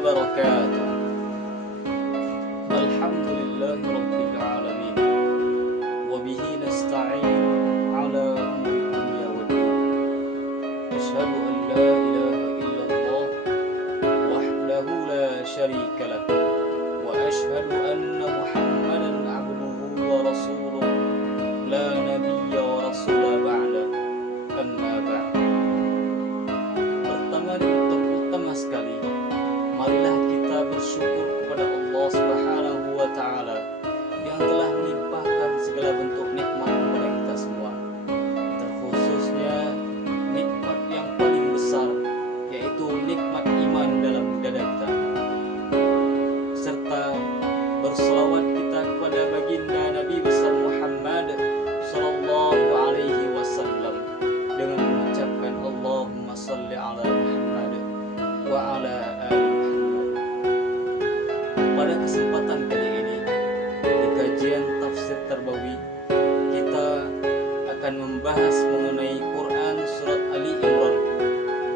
wabarakatuh. Alhamdulillahi rabbil alamin. Wabihi nasta'in ala umuri dunya waddin. Asyhadu an la ilaha illallah wahdahu la syarika lah. Wa asyhadu anna Muhammadan abduhu wa rasuluh. La nabiyya wa rasula ba'da. Amma ba'd. Pertama dan terutama sekali, marilah kita bersyukur kepada Allah Subhanahu wa taala yang telah melimpahkan segala bentuk nikmat kepada kita semua. Terkhususnya nikmat yang paling besar, yaitu nikmat iman dalam dada kita. Serta berselawat kita kepada baginda Nabi besar Muhammad sallallahu alaihi wasallam dengan mengucapkan Allahumma shalli ala Muhammad wa ala ali Muhammad. Pada kesempatan kali ini di kajian tafsir Tarbawi, kita akan membahas mengenai Quran surat Ali Imran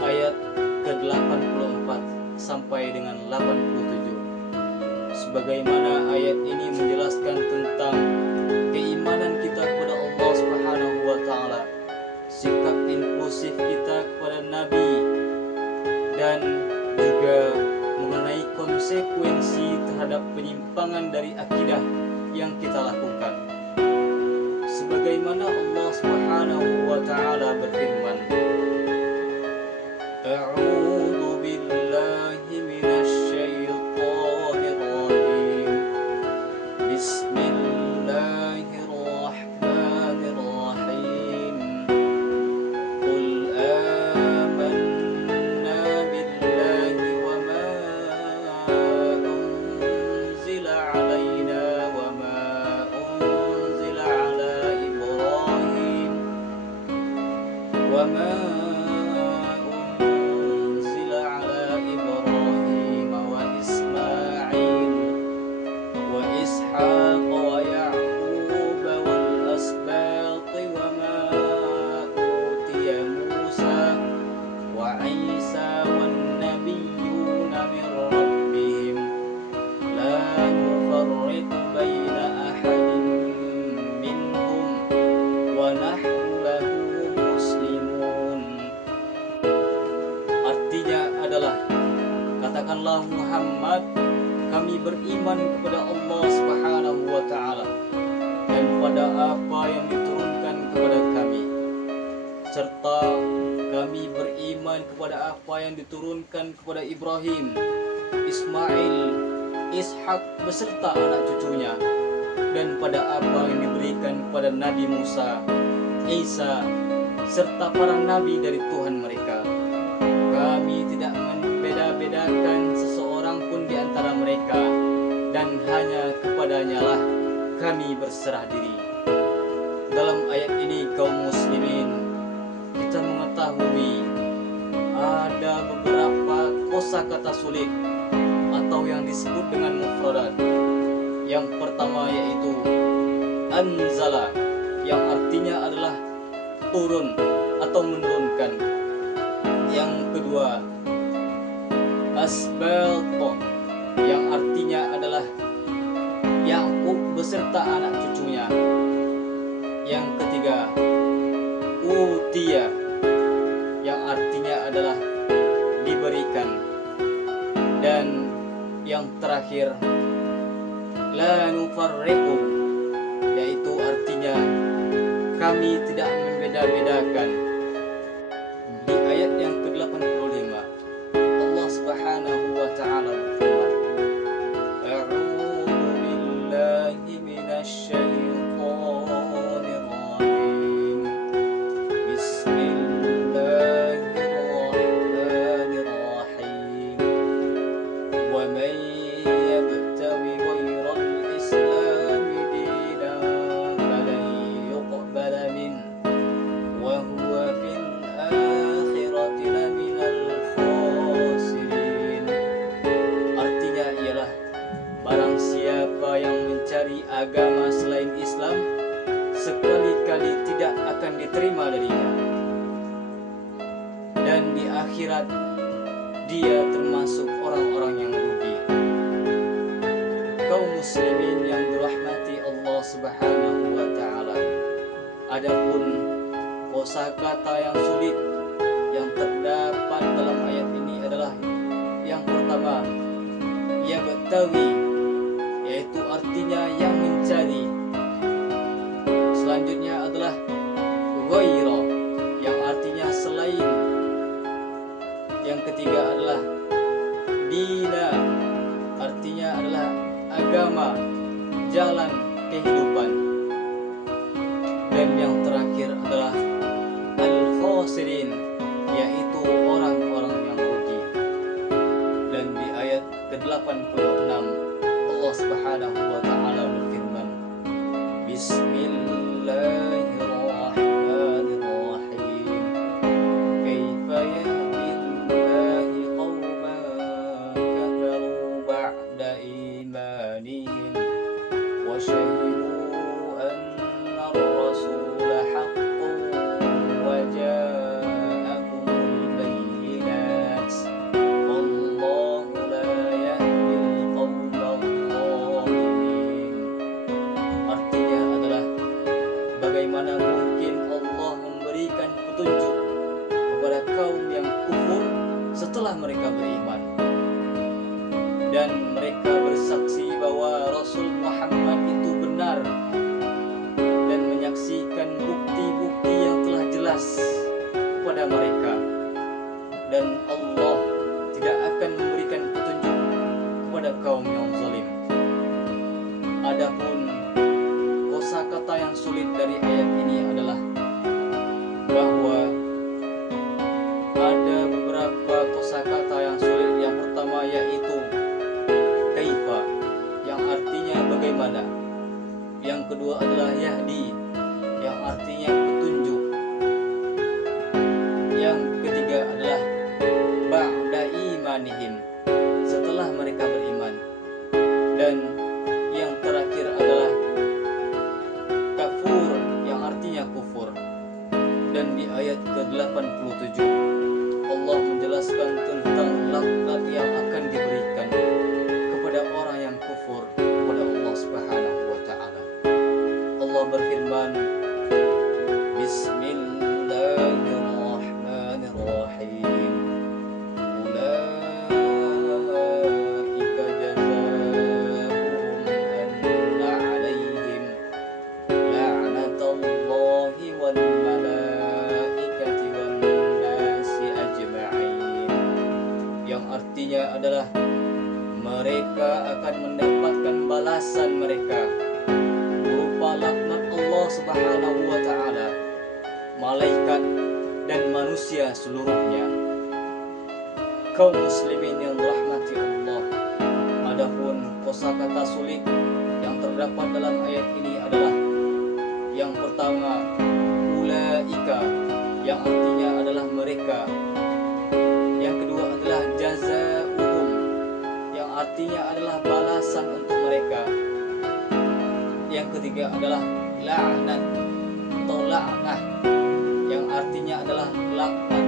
ayat ke-84 sampai dengan 87. Sebagaimana ayat ini menjelaskan tentang keimanan kita kepada Allah Subhanahu wa taala, sikap inklusif kita kepada Nabi, dan juga mengenai konsekuensi terhadap penyimpangan dari akidah yang kita lakukan. Sebagaimana Allah Subhanahu wa taala berfirman, A'udzu billahi minasy syaithanir rajim. Bismillahirrahmanirrahim. Qul amanna billahi wa ma unzila alaina wa ma unzila ala Ibrahim wa ma unzila ala Ibrahim wa Ismail wa Ishaq wa Ya'qub wal asbat wa ma utiya Musa wa Isa wan nabiyyuna min rabbihim la nufarriqu baina ahadin minhum wa nahnu lahu muslimun. Artinya adalah, katakanlah Muhammad, kami beriman kepada Allah Subhanahu wa taala dan pada apa yang diturunkan kepada kami, serta kami beriman kepada apa yang diturunkan kepada Ibrahim, Ismail, Ishak beserta anak cucunya, dan pada apa yang diberikan kepada Nabi Musa, Isa, serta para nabi dari Tuhan mereka. Kami tidak membeda-bedakan seseorang pun di antara mereka, dan hanya kepadanya lah kami berserah diri. Dalam ayat ini, kaum muslimin, kita mengetahui ada beberapa kosakata sulit atau yang disebut dengan mufradat. Yang pertama yaitu anzala, yang artinya adalah turun atau menurunkan. Yang kedua asbalt, yang artinya adalah Yakub beserta anak cucunya. Yang ketiga utia, yang artinya adalah diberikan. Dan yang terakhir la nufarriqu, yaitu artinya kami tidak membeda-bedakan. Di ayat yang ke-85 Allah Subhanahu wa taala berfirman, A'udzu billahi minasy syaithanir rajim. Bismillahirrahmanirrahim. Wa man yabtaghi ghairal islami dinan falan yuqbala min wa huwa fil akhirati laminal khasirin. Artinya ialah, barang siapa yang mencari agama selain Islam, sekali-kali tidak akan diterima darinya, dan di akhirat dia termasuk orang-orang yang pertama yabtawi, yaitu artinya yang mencari. Selanjutnya adalah ghaira, yang artinya selain. Yang ketiga adalah dina, artinya adalah agama, jalan kehidupan. Dan yang terakhir adalah al-khasirin, yaitu orang-orang yang rugi. Dan di ayat ke-86 Allah Subhanahu wa taala berfirman, Bismillahirrahmanirrahim. Kaifa yahdillahi qauman kafaru ba'da imanihim wa syahidu anna ar-rasula haqqun wa ja'ahumul bayyinat. Wallahu la yahdil qaumal zalimin. Artinya adalah, bagaimana mungkin Allah memberikan petunjuk kepada kaum yang kufur setelah mereka beriman. Dan mereka bersaksi bahwa Rasul Muhammad itu benar dan menyaksikan bukti-bukti yang telah jelas kepada mereka. Dan Allah tidak akan memberikan petunjuk kepada kaum yang zalim. Adapun kosakata yang sulit dari ayat ini adalah bahwa ada beberapa kosakata yang sulit. Yang pertama yaitu kaifa, yang artinya bagaimana. Yang kedua adalah yahdi, yang artinya petunjuk. Yang ketiga adalah ba'da imanihim, setelah mereka beriman. Dan yang terakhir adalah kafur, yang artinya kufur. Dan di ayat ke-87 Allah menjelaskan tentang laknat yang akan diberikan kepada orang yang kufur kepada Allah Subhanahu wa taala. Allah berfirman, Bismillahirrahmanirrahim. Ulaika jazaohum anna 'alaihim la'natullahi wal malaikati wan nasi ajma'in. Yang artinya adalah mereka akan mendapatkan balasan mereka berupa laknat Allah Subhanahu wa taala, malaikat dan manusia seluruhnya. Kaum muslimin yang dirahmati Allah, adapun kosakata sulit yang terdapat dalam ayat ini adalah yang pertama ulaika, yang artinya adalah mereka. Yang kedua adalah jazaa'uhum, yang artinya adalah balasan untuk mereka. Yang ketiga adalah la'nat atau la'nah, yang artinya adalah laknat.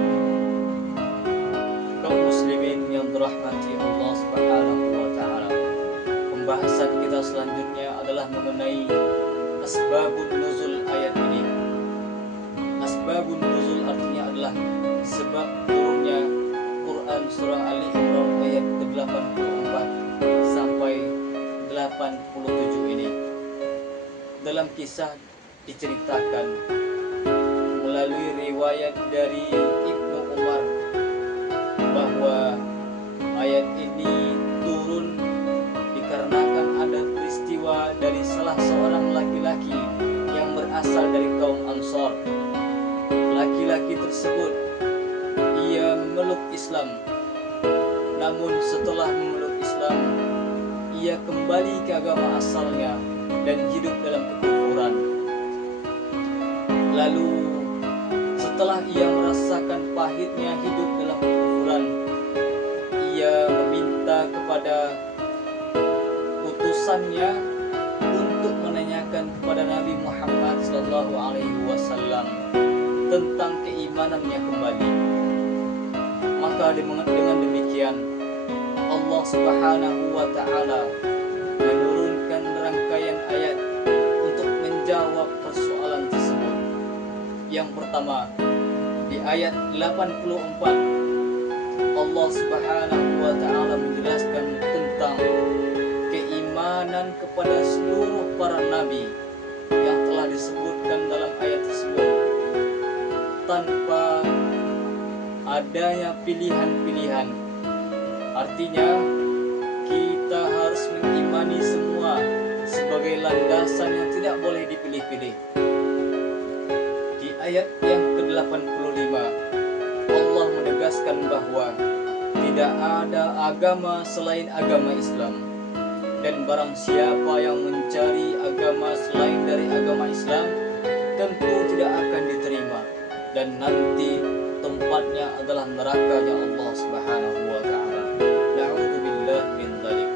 Kaum muslimin yang dirahmati Allah Subhanahu wa taala, pembahasan kita selanjutnya adalah mengenai asbabun nuzul ayat ini. Asbabun nuzul artinya adalah sebab turunnya Quran surah Ali Imran ayat ke-84 sampai 87 ini. Dalam kisah diceritakan melalui riwayat dari Ibnu Umar bahwa ayat ini turun dikarenakan ada peristiwa dari salah seorang laki-laki yang berasal dari kaum Ansar. Laki-laki tersebut ia memeluk Islam, namun setelah memeluk Islam ia kembali ke agama asalnya dan hidup dalam kekufuran. Lalu setelah ia merasakan pahitnya hidup dalam kekufuran, ia meminta kepada utusannya untuk menanyakan kepada Nabi Muhammad SAW tentang keimanannya kembali. Maka dengan demikian Allah Subhanahu wa taala menurunkan rangkaian ayat untuk menjawab persoalan tersebut. Yang pertama, di ayat 84 Allah Subhanahu wa Ta'ala menjelaskan tentang keimanan kepada seluruh para nabi yang telah disebutkan dalam ayat tersebut, tanpa adanya pilihan-pilihan. Artinya kita harus mengimani semua sebagai landasan yang tidak boleh dipilih-pilih. Di ayat yang ke-85 Allah menegaskan bahwa tidak ada agama selain agama Islam, dan barang siapa yang mencari agama selain dari agama Islam tentu tidak akan diterima, dan nanti tempatnya adalah nerakanya Allah Subhanahu wa Ta'ala. Na'udzubillah min dzalik.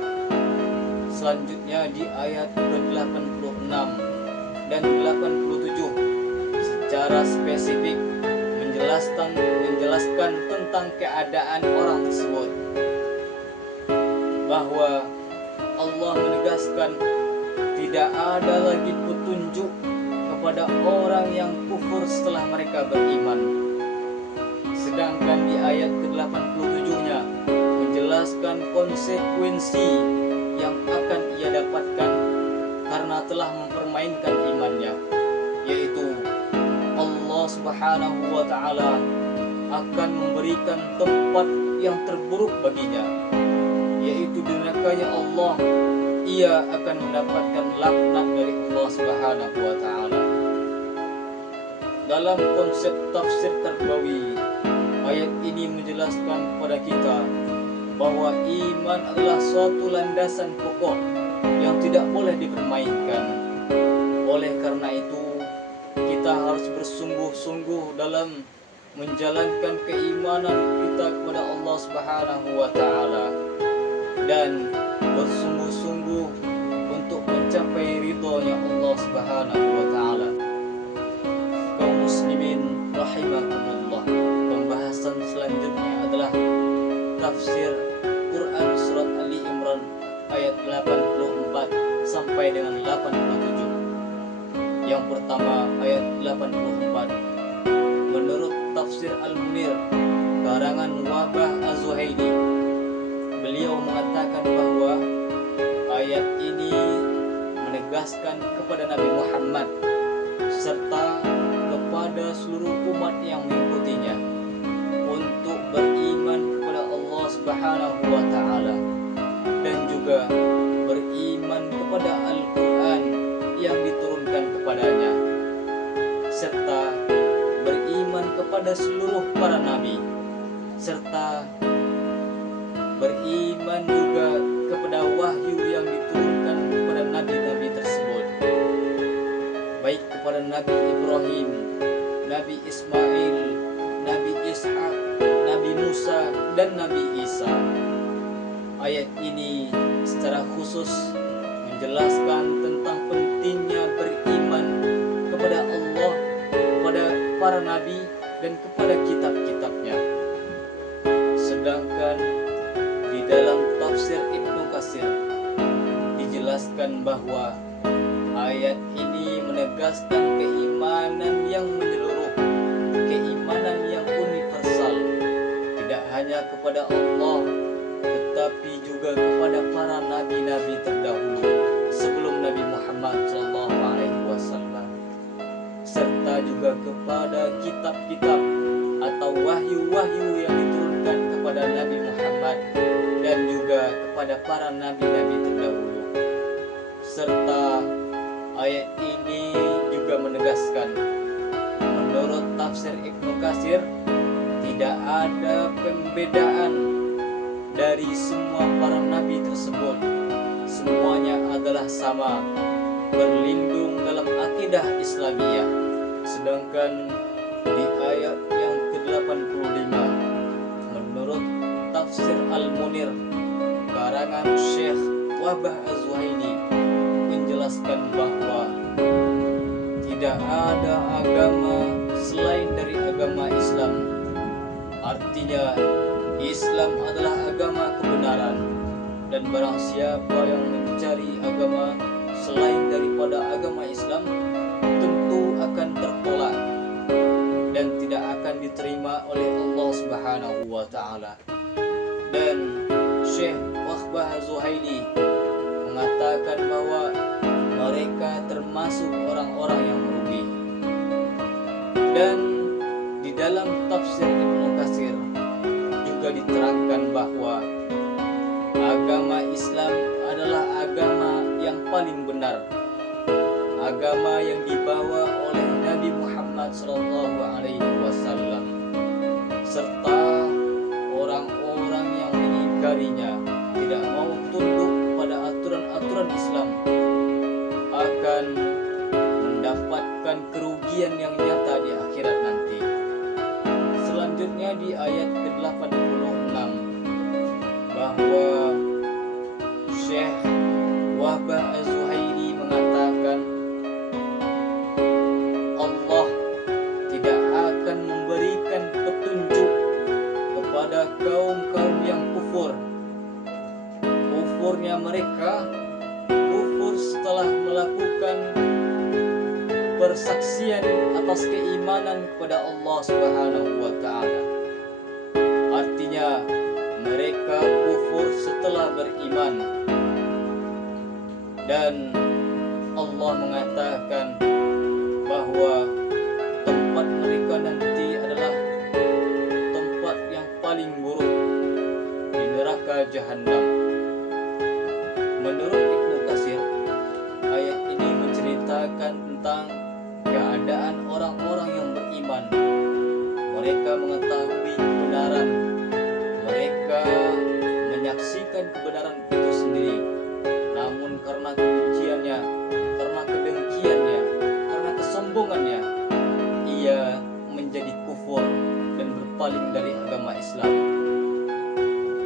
Selanjutnya di ayat ke-86 dan 87 secara spesifik menjelaskan tentang keadaan orang tersebut, bahwa Allah menegaskan tidak ada lagi petunjuk kepada orang yang kufur setelah mereka beriman. Sedangkan di ayat ke-87-nya menjelaskan konsekuensi yang akan ia dapatkan karena telah mempermainkan imannya, yaitu Allah Subhanahu wa Ta'ala akan memberikan tempat yang terburuk baginya, yaitu di nerakanya Allah. Ia akan mendapatkan laknat dari Allah Subhanahu wa Ta'ala. Dalam konsep tafsir Tarbawi, ayat ini menjelaskan kepada kita bahwa iman adalah suatu landasan pokok yang tidak boleh dipermainkan. Oleh karena itu, kita harus bersungguh-sungguh dalam menjalankan keimanan kita kepada Allah Subhanahu wa Ta'ala, dan bersungguh-sungguh untuk mencapai ridhonya Allah Subhanahu wa Ta'ala. Kaum muslimin rahimakumullah, pembahasan selanjutnya adalah tafsir Quran surat Ali Imran ayat 84 sampai dengan 87. Yang pertama, ayat 84. Menurut tafsir Al-Munir karangan Wahbah Az-Zuhaili, beliau mengatakan bahwa ayat ini menegaskan kepada Nabi Muhammad serta kepada seluruh umat yang mengikutinya untuk beriman kepada Allah Subhanahu wa Ta'ala, dan juga beriman kepada Al-Quran yang diturunkan kepadanya, serta beriman kepada seluruh para nabi, serta beriman juga kepada wahyu yang diturunkan kepada nabi-nabi tersebut, baik kepada Nabi Ibrahim, Nabi Ismail, Nabi Ishak, Nabi Musa, dan Nabi Isa. Ayat ini secara khusus menjelaskan tentang pentingnya beriman kepada Allah, kepada para nabi, dan kepada kitab-kitabnya. Sedangkan di dalam tafsir Ibnu Katsir dijelaskan bahwa ayat ini menegaskan keimanan yang menyeluruh, keimanan yang universal, tidak hanya kepada Allah tetapi juga kepada para nabi-nabi terdahulu sebelum Nabi Muhammad SAW, serta juga kepada kitab-kitab atau wahyu-wahyu yang diturunkan kepada Nabi Muhammad dan juga kepada para nabi-nabi terdahulu. Serta ayat ini juga menegaskan, menurut tafsir Ibnu Katsir, tidak ada pembedaan dari semua para nabi tersebut. Semuanya adalah sama, berlindung dalam akidah Islamiyah. Sedangkan di ayat yang ke-85 menurut tafsir Al-Munir karangan Syekh Wahbah Az-Zuhaili menjelaskan bahwa tidak ada agama selain dari agama Islam. Artinya Islam adalah agama kebenaran, dan barang siapa yang mencari agama selain daripada agama Islam tentu akan tertolak dan tidak akan diterima oleh Allah Subhanahu wa Ta'ala. Dan Syekh Wahbah Zuhaili mengatakan bahwa mereka termasuk orang-orang yang merugi. Dan di dalam tafsir Ibnu Katsir juga diterangkan bahwa agama Islam adalah agama yang paling benar, agama yang dibawa oleh Nabi Muhammad SAW, serta orang-orang yang mengingkarinya, tidak mau tunduk pada aturan-aturan Islam, akan mendapatkan kerugian yang nyata di akhirat nanti. Selanjutnya di ayat ke-86 bahwa Syekh Wahbah Az-Zuhaili mengatakan Allah tidak akan memberikan petunjuk kepada kaum-kaum yang kufur. Kufurnya mereka kufur setelah melakukan persaksian atas keimanan kepada Allah Subhanahu wa taala. Artinya mereka kufur setelah beriman. Dan Allah mengatakan bahwa tempat mereka nanti adalah tempat yang paling buruk, di neraka Jahannam. Menurut Ibnu Katsir, ayat ini menceritakan tentang keadaan orang-orang yang beriman. Mereka mengetahui kebenaran, mereka menyaksikan kebenaran itu sendiri, namun karena kebenciannya, karena kedengkiannya, karena kesombongannya, ia menjadi kufur dan berpaling dari agama Islam.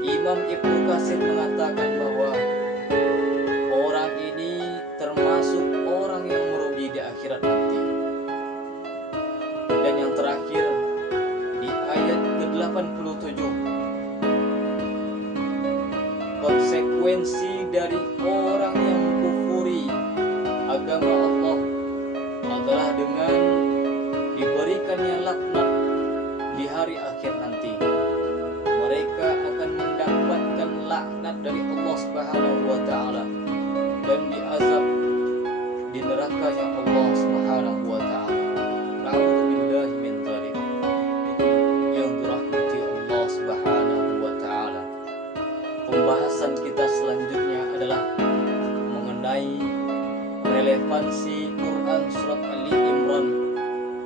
Imam Ibnu Katsir mengatakan bahwa orang ini termasuk orang yang merugi di akhirat nanti. Dan yang terakhir di ayat ke-87, konsekuensi dari orang yang mengkufuri agama Allah adalah dengan diberikannya laknat di hari akhir nanti. Mereka akan mendapatkan laknat dari Allah Subhanahu wa taala dan diazab di nerakanya Allah Subhanahu wa taala. Na'udzubillahi min dzalik. Itu yang dirahmati Allah Subhanahu wa taala. Pembahasan kita selanjutnya adalah mengenai relevansi Quran surat Ali Imran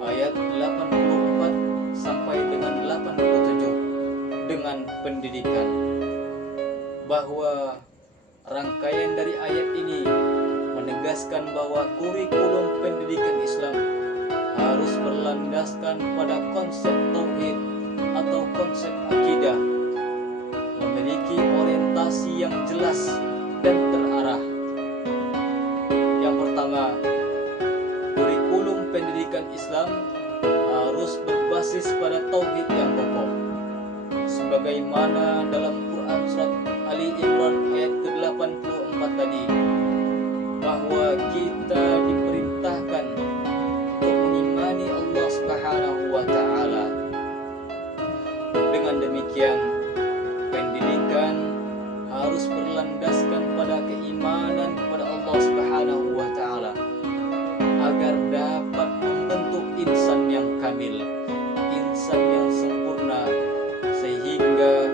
ayat 84 sampai dengan 87 dengan pendidikan, bahwa rangkaian dari ayat ini menegaskan bahwa kurikulum pendidikan Islam harus berlandaskan pada konsep tauhid atau konsep akidah, memiliki orientasi yang jelas dan terarah. Yang pertama, kurikulum pendidikan Islam harus berbasis pada tauhid yang kokoh, sebagaimana dalam Quran surat Ali Imran ayat ke-84 tadi, bahwa kita diperintahkan untuk mengimani Allah Subhanahu wa taala. Dengan demikian, pendidikan harus berlandaskan pada keimanan kepada Allah Subhanahu wa taala agar dapat membentuk insan yang kamil, insan yang sempurna, sehingga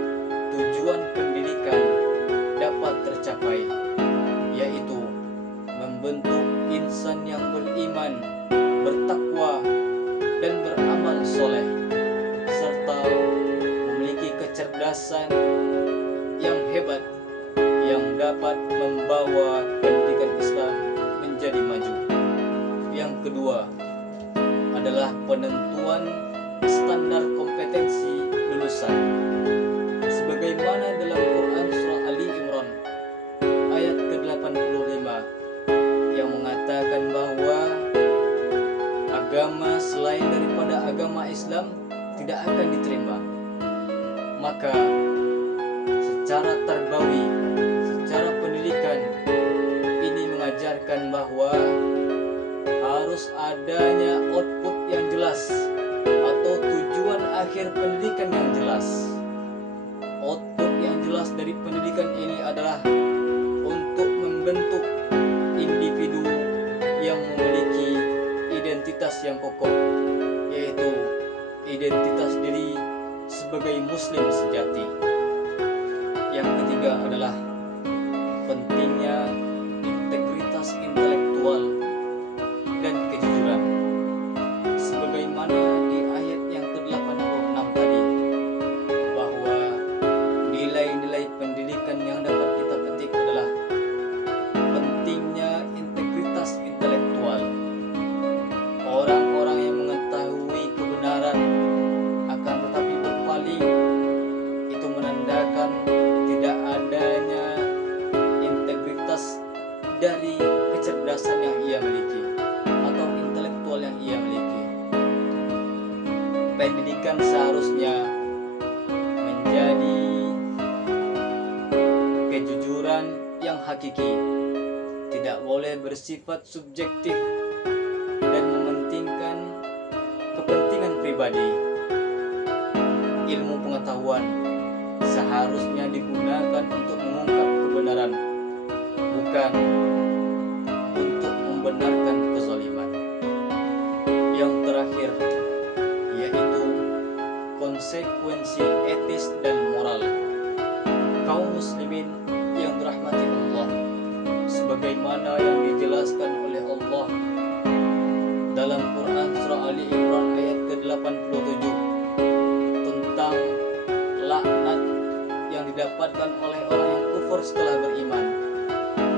tujuan pendidikan dapat tercapai, yaitu membentuk insan yang beriman, bertakwa, dan beramal soleh, serta memiliki kecerdasan yang hebat yang dapat membawa pendidikan Islam menjadi maju. Yang kedua adalah penentuan standar kompetensi lulusan, sebagaimana dalam Quran surah Ali Imran ayat ke-85 yang mengatakan bahwa agama selain daripada agama Islam tidak akan diterima. Maka secara tarbawi, secara pendidikan, ini mengajarkan bahwa harus adanya output yang jelas atau tujuan akhir pendidikan yang jelas. Output yang adalah untuk membentuk individu yang memiliki identitas yang kokoh, yaitu identitas diri sebagai muslim sejati. Yang ketiga adalah pentingnya integritas intelektual dan kejujuran. Sebagaimana di ayat yang ke-86 tadi, bahwa nilai-nilai pendidikan yang dapat kita petik adalah pentingnya integritas intelektual. Orang-orang yang mengetahui kebenaran akan tetapi berpaling, itu menandakan tidak adanya integritas dari kecerdasan yang ia miliki atau intelektual yang ia miliki. Pendidikan seharusnya menjadi kejujuran yang hakiki, tidak boleh bersifat subjektif dan mementingkan kepentingan pribadi. Ilmu pengetahuan seharusnya digunakan untuk mengungkap kebenaran, bukan untuk membenarkan kezaliman. Yang terakhir yaitu konsekuensi etis dan moral. Kaum muslimin yang dirahmati Allah, sebagaimana yang dijelaskan oleh Allah dalam Quran surah Ali Imran ayat ke-87 tentang laknat yang didapatkan oleh orang yang kufur setelah beriman,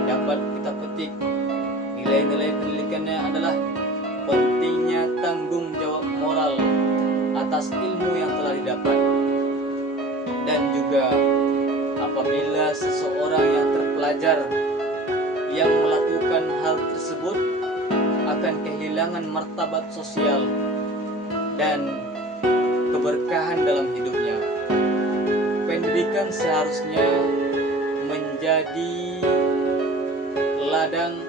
dapat kita petik nilai-nilai pendidikannya adalah pentingnya tanggung jawab moral atas ilmu yang telah didapat, dan juga apabila seseorang yang terpelajar yang melakukan hal tersebut akan kehilangan martabat sosial dan keberkahan dalam hidupnya. Pendidikan seharusnya menjadi ladang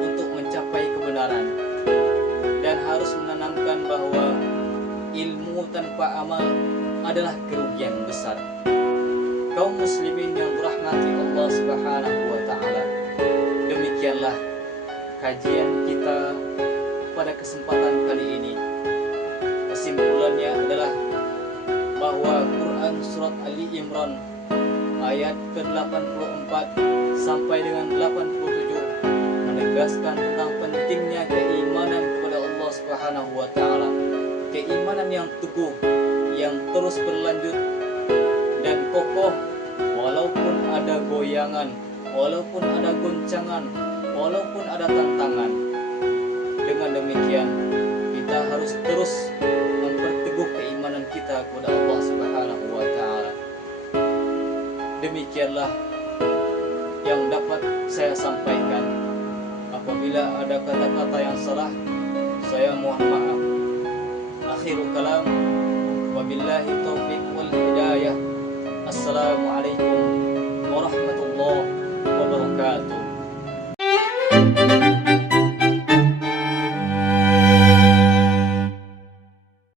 untuk mencapai kebenaran dan harus menanamkan bahwa ilmu tanpa amal adalah kerugian besar. Kaum muslimin yang dirahmati Allah Subhanahu wa taala, demikianlah kajian kita pada kesempatan kali ini. Kesimpulannya adalah bahwa Quran surat Ali Imran ayat ke-84 sampai dengan 87 menegaskan tentang pentingnya keimanan kepada Allah Subhanahu wa taala. Keimanan yang teguh, yang terus berlanjut dan kokoh walaupun ada goyangan, walaupun ada goncangan, walaupun ada tantangan. Dengan demikian, kita harus terus memperteguh keimanan kita kepada Allah Subhanahu wa taala. Demikianlah yang dapat saya sampaikan. Apabila ada kata-kata yang salah, saya mohon maaf. Akhirul kalam, wabillahi taufiq wal hidayah. Assalamualaikum warahmatullahi